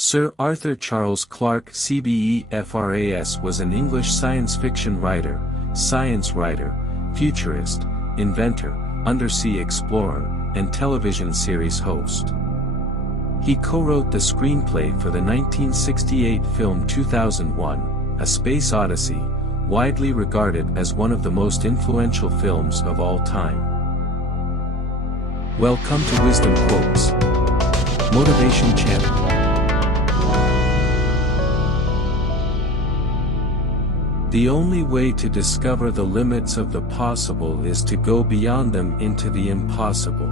Sir Arthur Charles Clarke CBE FRAS was an English science fiction writer, science writer, futurist, inventor, undersea explorer, and television series host. He co-wrote the screenplay for the 1968 film 2001, A Space Odyssey, widely regarded as one of the most influential films of all time. Welcome to Wisdom Quotes, Motivation Channel. The only way to discover the limits of the possible is to go beyond them into the impossible.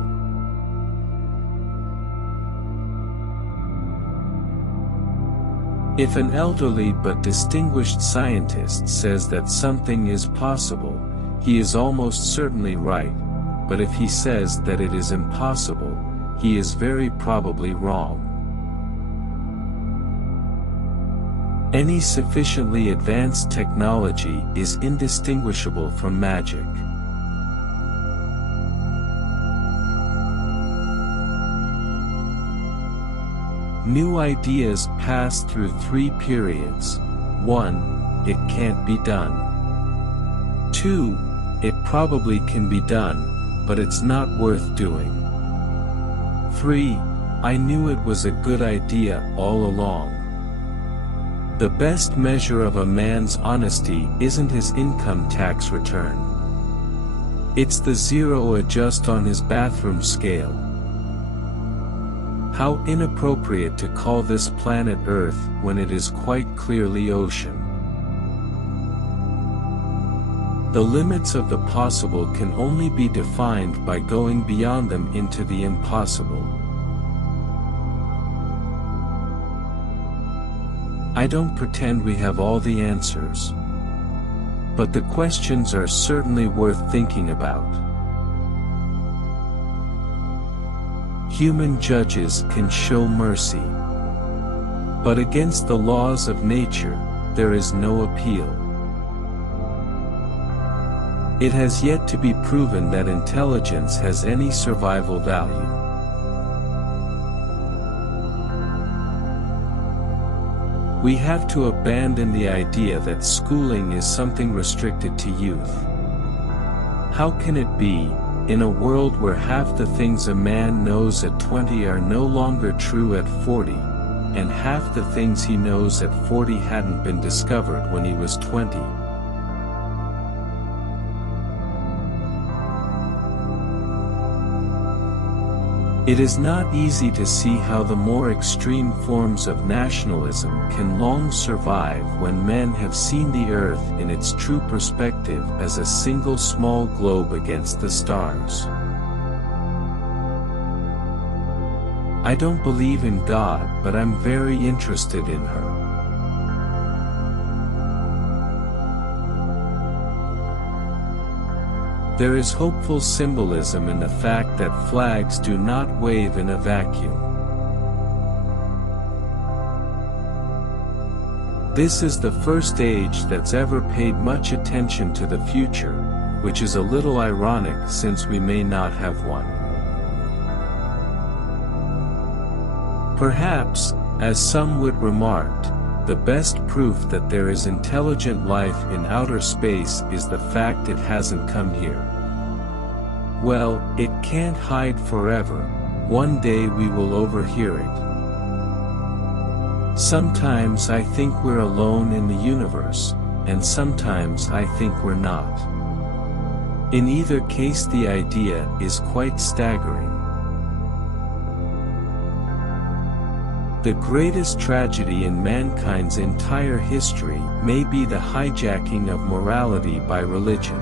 If an elderly but distinguished scientist says that something is possible, he is almost certainly right, but if he says that it is impossible, he is very probably wrong. Any sufficiently advanced technology is indistinguishable from magic. New ideas pass through three periods. 1. It can't be done. 2. It probably can be done, but it's not worth doing. 3. I knew it was a good idea all along. The best measure of a man's honesty isn't his income tax return. It's the zero adjust on his bathroom scale. How inappropriate to call this planet Earth when it is quite clearly ocean. The limits of the possible can only be defined by going beyond them into the impossible. I don't pretend we have all the answers. But the questions are certainly worth thinking about. Human judges can show mercy. But against the laws of nature, there is no appeal. It has yet to be proven that intelligence has any survival value. We have to abandon the idea that schooling is something restricted to youth. How can it be, in a world where half the things a man knows at 20 are no longer true at 40, and half the things he knows at 40 hadn't been discovered when he was 20? It is not easy to see how the more extreme forms of nationalism can long survive when men have seen the Earth in its true perspective as a single small globe against the stars. I don't believe in God, but I'm very interested in her. There is hopeful symbolism in the fact that flags do not wave in a vacuum. This is the first age that's ever paid much attention to the future, which is a little ironic since we may not have one. Perhaps, as some would remark, the best proof that there is intelligent life in outer space is the fact it hasn't come here. Well, it can't hide forever. One day we will overhear it. Sometimes I think we're alone in the universe, and sometimes I think we're not. In either case, the idea is quite staggering. The greatest tragedy in mankind's entire history may be the hijacking of morality by religion.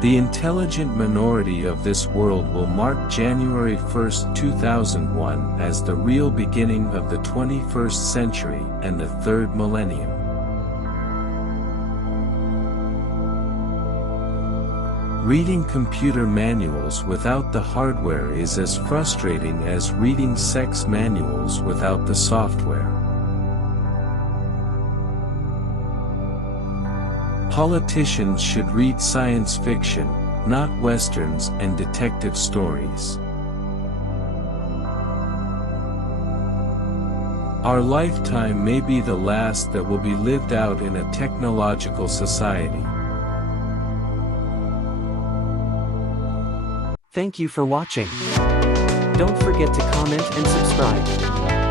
The intelligent minority of this world will mark January 1, 2001 as the real beginning of the 21st century and the third millennium. Reading computer manuals without the hardware is as frustrating as reading sex manuals without the software. Politicians should read science fiction, not westerns and detective stories. Our lifetime may be the last that will be lived out in a technological society. Thank you for watching. Don't forget to comment and subscribe.